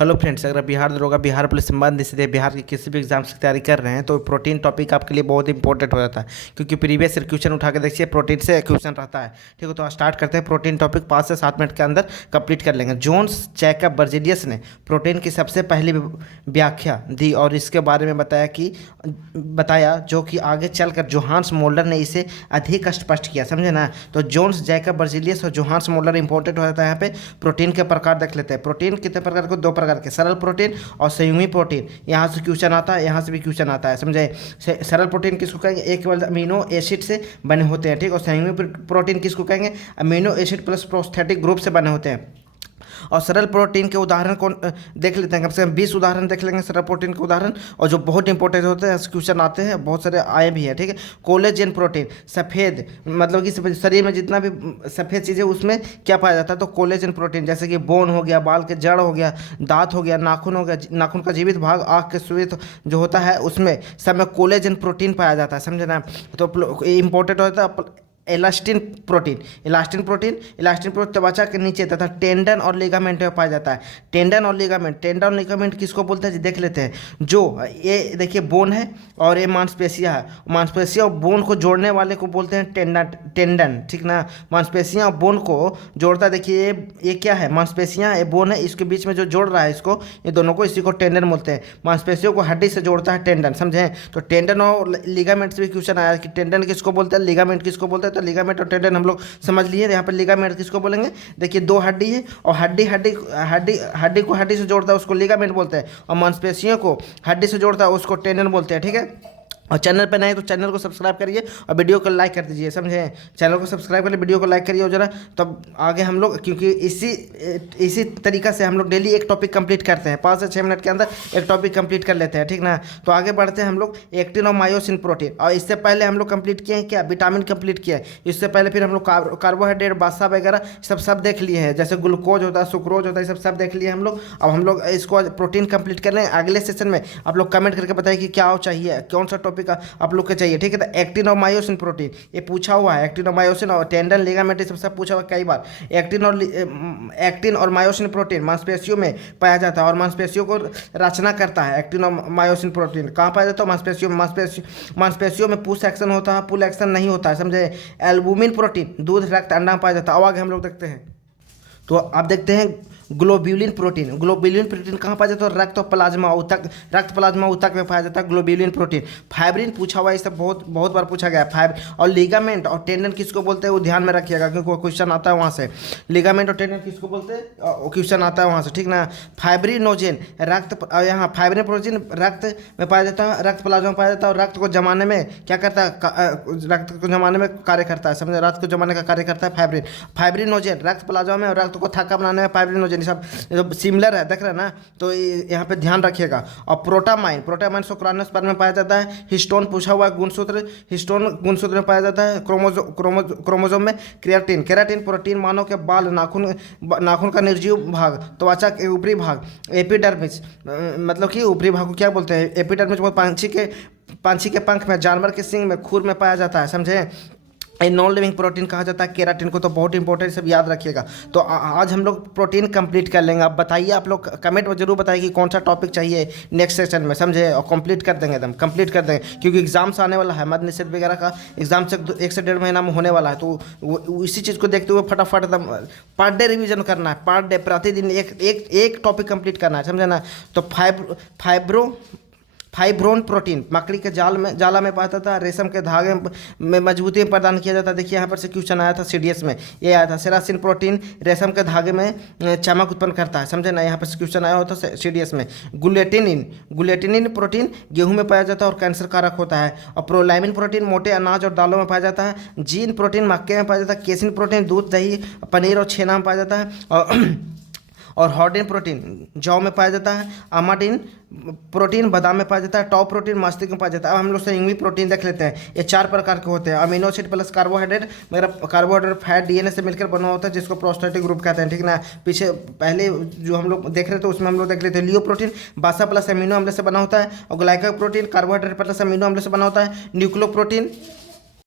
Hello friends, अगर आप बिहार दरोगा, बिहार पुलिस संबंधित इसलिए बिहार के किसी भी एग्जाम्स की तैयारी कर रहे हैं तो प्रोटीन टॉपिक आपके लिए बहुत इंपॉर्टेंट हो जाता है। क्योंकि प्रीवियस ईयर क्वेश्चन उठा के देखिए, प्रोटीन से क्वेश्चन रहता है। ठीक है, तो स्टार्ट करते हैं। प्रोटीन टॉपिक 5 से 7 मिनट के अंदर कंप्लीट कर लेंगे। जोन्स जैकब बर्जीलियस ने प्रोटीन की सबसे पहली व्याख्या दी और इसके बारे में बताया जो कि आगे चलकर जोहान्स मोल्डर ने इसे अधिक स्पष्ट किया। समझे ना? तो जोन्स जैकब बर्जीलियस और जोहान्स मोल्डर इंपॉर्टेंट हो जाता है। यहाँ पे प्रोटीन के प्रकार देख लेते हैं। प्रोटीन कितने प्रकार को? 2 प्रकार के, सरल प्रोटीन और संयुगी प्रोटीन। यहाँ से क्वेश्चन आता है, यहाँ से भी क्वेश्चन आता है। समझे? सरल प्रोटीन किसको कहेंगे? एक केवल अमीनो एसिड से बने होते हैं। ठीक, और संयुगी प्रोटीन किसको कहेंगे? Amino acid plus prosthetic group से बने होते हैं। और सरल प्रोटीन के उदाहरण कौन देख लेते हैं? कम से कम 20 उदाहरण देख लेंगे सरल प्रोटीन के उदाहरण, और जो बहुत इंपॉर्टेंट होते हैं, क्वेश्चन आते हैं, बहुत सारे आए भी हैं। ठीक है, कोलेजन प्रोटीन, सफ़ेद मतलब कि शरीर में जितना भी सफ़ेद चीज़ें उसमें क्या पाया जाता है? तो कोलेजन प्रोटीन, जैसे कि बोन हो गया, बाल के जड़ हो गया, दांत हो गया, नाखून हो गया, नाखून का जीवित भाग, आँख के श्वेत जो होता है उसमें सब में कोलेजन प्रोटीन पाया जाता है। समझे ना? तो इंपॉर्टेंट होता है इलास्टिन प्रोटीन। इलास्टिन प्रोटीन त्वचा के नीचे तथा टेंडन और लिगामेंट में पाया जाता है। टेंडन और लिगामेंट किसको बोलते हैं जी? देख लेते हैं। जो ये देखिए बोन है और ये मांसपेशियां है। मांसपेशियां और बोन को जोड़ने वाले को बोलते हैं टेंडन। ठीक ना? मांसपेशियां और बोन को जोड़ता है। देखिए ये क्या है? मांसपेशियां, ये बोन है, इसके बीच में जो जोड़ रहा है इसको, ये दोनों को, इसी को टेंडन बोलते हैं। मांसपेशियों को हड्डी से जोड़ता है टेंडन। समझे? तो टेंडन और लिगामेंट से भी क्वेश्चन आया कि टेंडन किसको बोलते हैं, लिगामेंट किसको बोलते हैं? तो लिगामेंट और टेंडन हम लोग समझ लिए। यहाँ पर लिगामेंट किसको बोलेंगे? देखिए 2 हड्डी है और हड्डी को हड्डी से जोड़ता है उसको लिगामेंट बोलते हैं, और मांसपेशियों को हड्डी से जोड़ता है उसको टेंडन बोलते हैं। ठीक है, और चैनल पर नए तो चैनल को सब्सक्राइब करिए और वीडियो को लाइक कर दीजिए। समझे? चैनल को सब्सक्राइब करिए, वीडियो को लाइक करिए और जरा, तब आगे हम लोग, क्योंकि इसी तरीक़ा से हम लोग डेली एक टॉपिक कंप्लीट करते हैं। 5 से 6 मिनट के अंदर एक टॉपिक कंप्लीट कर लेते हैं। ठीक ना? तो आगे बढ़ते हैं हम लोग। एक्टिन और मायोसिन प्रोटीन, और इससे पहले हम लोग कंप्लीट किए हैं क्या? विटामिन कंप्लीट किया है। इससे पहले फिर हम लोग कार्बोहाइड्रेट, बासा वगैरह सब देख लिए हैं। जैसे ग्लूकोज होता है, सुक्रोज होता है, सब देख लिए हम लोग। अब हम लोग इसको प्रोटीन कंप्लीट कर रहे हैं। अगले सेशन में आप लोग कमेंट करके बताइए कि क्या चाहिए, कौन सा टॉपिक आप लोग चाहिए। ठीक है, तो एक्टिन और मायोसिन प्रोटीन ये पूछा हुआ है। एक्टिन और मायोसिन और टेंडन, लिगामेंट, सब पूछा हुआ है कई बार। एक्टिन और मायोसिन प्रोटीन मांसपेशियों में पाया जाता है और मांसपेशियों को रचना करता है। एक्टिन और मायोसिन प्रोटीन कहाँ पाया जाता है? मांसपेशियों में। मांसपेशियों में पुश एक्शन होता है, पुल एक्शन नहीं होता है। समझे? एल्बुमिन प्रोटीन दूध, रक्त, अंडा में पाया जाता है। आगे हम लोग देखते हैं, तो आप देखते हैं ग्लोब्यूलिन प्रोटीन कहाँ पाया जाता है? रक्त प्लाज्मा ऊतक में पाया जाता है ग्लोब्यूलिन प्रोटीन। फाइब्रिन पूछा हुआ है, इससे बहुत बार पूछा गया है। फाइब्रिन और लिगामेंट और टेंडन किसको बोलते हैं वो ध्यान में रखिएगा, क्योंकि क्वेश्चन आता है वहाँ से। लिगामेंट और टेंडन किसको बोलते हैं? क्वेश्चन आता है वहाँ से। ठीक ना? फाइब्रिनोजेन यहाँ फाइब्रिन प्रोटीन रक्त में पाया जाता है, रक्त प्लाज्मा में पाया जाता है और रक्त को जमाने में क्या करता है? रक्त को जमाने में कार्य करता है। समझे? रक्त को जमाने का कार्य करता है फाइब्रिनोजेन रक्त प्लाज्मा में, और रक्त को थक्का बनाने में फाइब्रिनोजेन। सब सिमिलर है, देख रहे हैं ना? तो यहाँ पे ध्यान रखिएगा। और प्रोटामाइन शुक्राणुस्पर्म में पाया जाता है। हिस्टोन पूछा हुआ है, गुणसूत्र में पाया जाता है। क्रोमोसोम में केराटिन प्रोटीन मानव के बाल, नाखून का निर्जीव भाग, त्वचा के ऊपरी भाग, एपिडर्मिस, मतलब कि ऊपरी भाग को क्या बोलते हैं? एपिडर्मिस। पंछी के पंख में, जानवर के सींग में, खुर में पाया जाता है। समझे? नॉन लिविंग प्रोटीन कहा जाता है केराटिन को। तो बहुत इंपॉर्टेंट, सब याद रखिएगा। तो आज हम लोग प्रोटीन कंप्लीट कर लेंगे। अब बताइए, आप लोग कमेंट में जरूर बताइए कि कौन सा टॉपिक चाहिए नेक्स्ट सेशन में। समझे? और कंप्लीट कर देंगे, एकदम कंप्लीट कर देंगे, क्योंकि एग्जाम्स आने वाला है। मद्य निषेध वगैरह का एग्जाम से 1 से 1.5 महीना में होने वाला है। तो इसी चीज़ को देखते हुए फटाफट एकदम पर डे रिविजन करना है। पर डे, प्रतिदिन एक टॉपिक कंप्लीट करना है। समझे ना? तो फाइब्रोन प्रोटीन मकड़ी के जाला में पाया जाता है। रेशम के धागे में मजबूती प्रदान किया जाता है। देखिए यहाँ पर से क्वेश्चन आया था सीडीएस में, ये आया था। सेरासिन प्रोटीन रेशम के धागे में चमक उत्पन्न करता है। समझे ना? यहाँ पर से क्वेश्चन आया होता है सीडीएस में। गुलेटिनिन प्रोटीन गेहूं में पाया जाता है और कैंसर कारक होता है। और प्रोलाइमिन प्रोटीन मोटे अनाज और दालों में पाया जाता है। जीन प्रोटीन मक्के में पाया जाता है। केसिन प्रोटीन दूध, दही, पनीर और छेना में पाया जाता है। और हॉर्डिन प्रोटीन जौ में पाया जाता है। अमाडिन प्रोटीन बादाम में पाया जाता है। टॉप प्रोटीन मस्तिष्क में पाया जाता है। अब हम लोग संयुगी प्रोटीन देख लेते हैं। ये 4 प्रकार के होते हैं। अमीनो एसिड प्लस कार्बोहाइड्रेट, मगर कार्बोहाइड्रेट फैट डीएनए से मिलकर बना होता है, जिसको प्रोस्टेटिक ग्रुप कहते हैं। ठीक ना? पहले जो हम लोग देख रहे थे उसमें हम लोग देख लेते हैं। लियो प्रोटीन बासा प्लस अमीनो अम्ल से बना होता है। और ग्लाइका प्रोटीन कार्बोहाइड्रेट प्लस अमीनो अम्ल से बना होता है। Nucleo protein